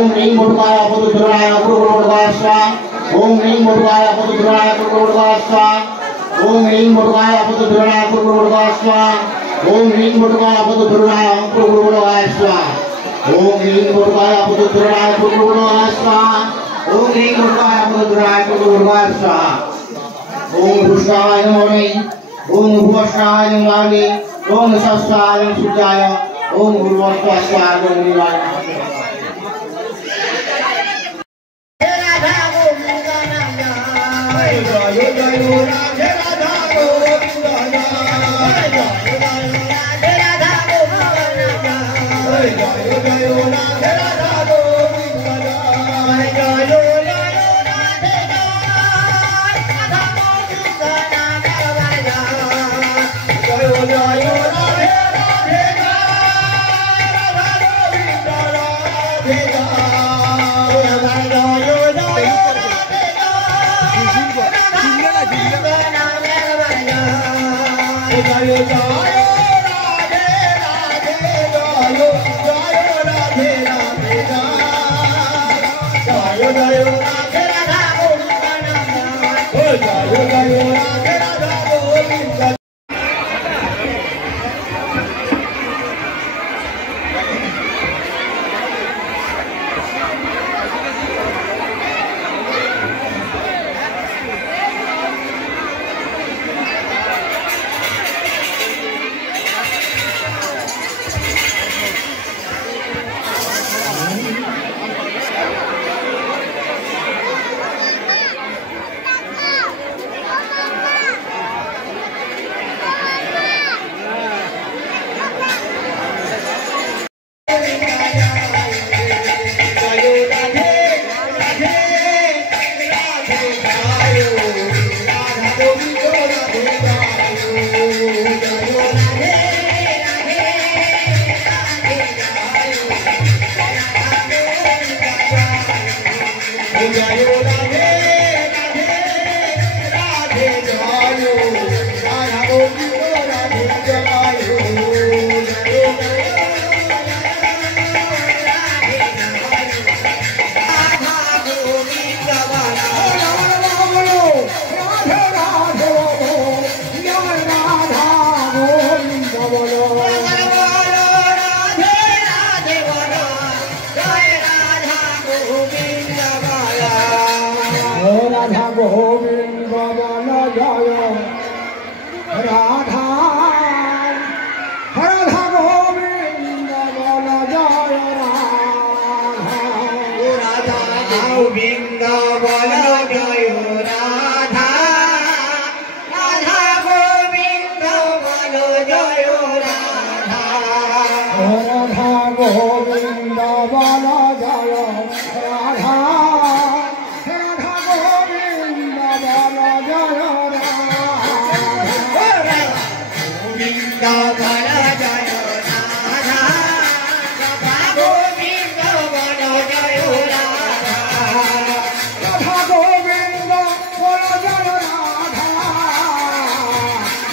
ओम ह्रीं मुर्गाय पदुद्राय गुरुर्मुर्गाय स्वाहा ओम ह्रीं मुर्गाय पदुद्राय गुरुर्मुर्गाय स्वाहा ओम ह्रीं मुर्गाय पदुद्राय गुरुर्मुर्गाय स्वाहा ओम ह्रीं मुर्गाय पदुद्राय गुरुर्मुर्गाय स्वाहा ओम ह्रीं मुर्गाय पदुद्राय गुरुर्मुर्गाय स्वाहा ओम ह्रीं मुर्गाय पदुद्राय गुरुर्मुर्गाय स्वाहा ओम भूषाय नमः ओम भूषाय नमः ओम सस्याय सुजाय ओम भूर्भुवस्वाय नमः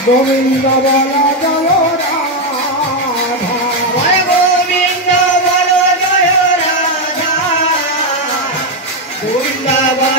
गोविंद बोलो जयो राधा गोविंद बोलो